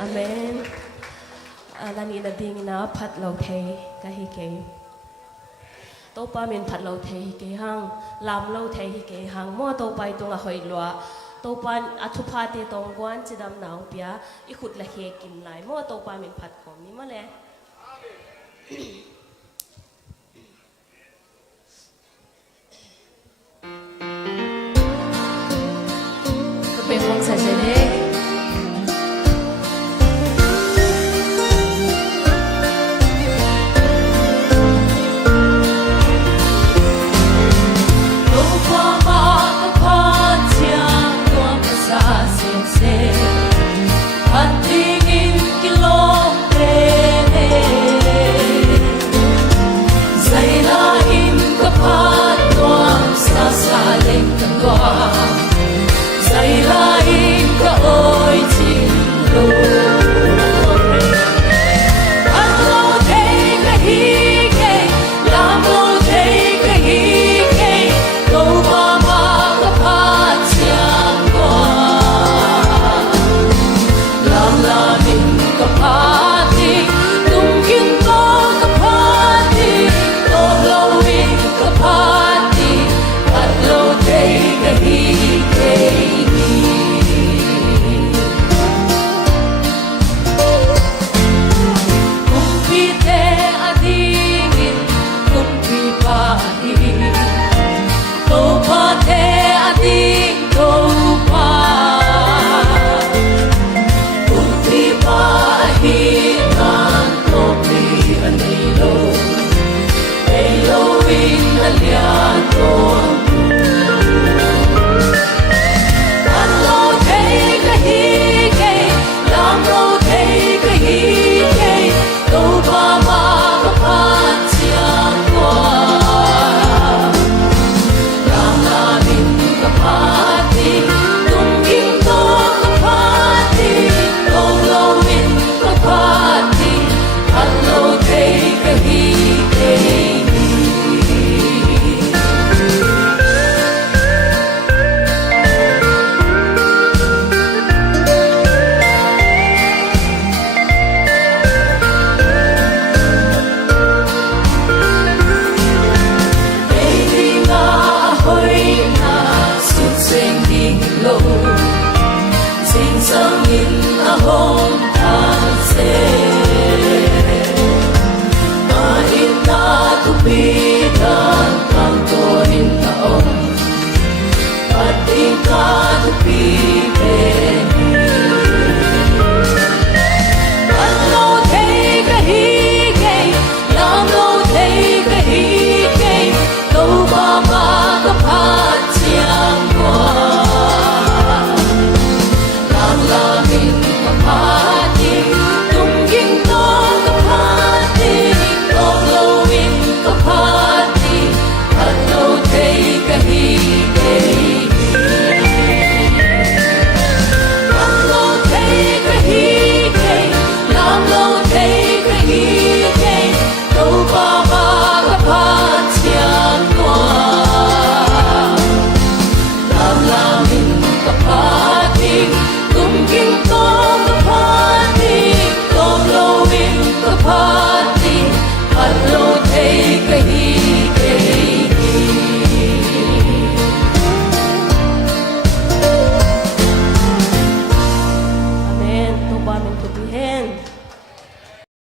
Amen. Lani na ding na phat lo thei kahi ke. Toupa min phat lo thei ke hang lam lo thei ke hang mo toupa tung a hoi lua. Toupa Toupa te tong kwan chidam naung pia I khut la he kim lai mo toupa min phat khom ni mo le. Be mong sa jene.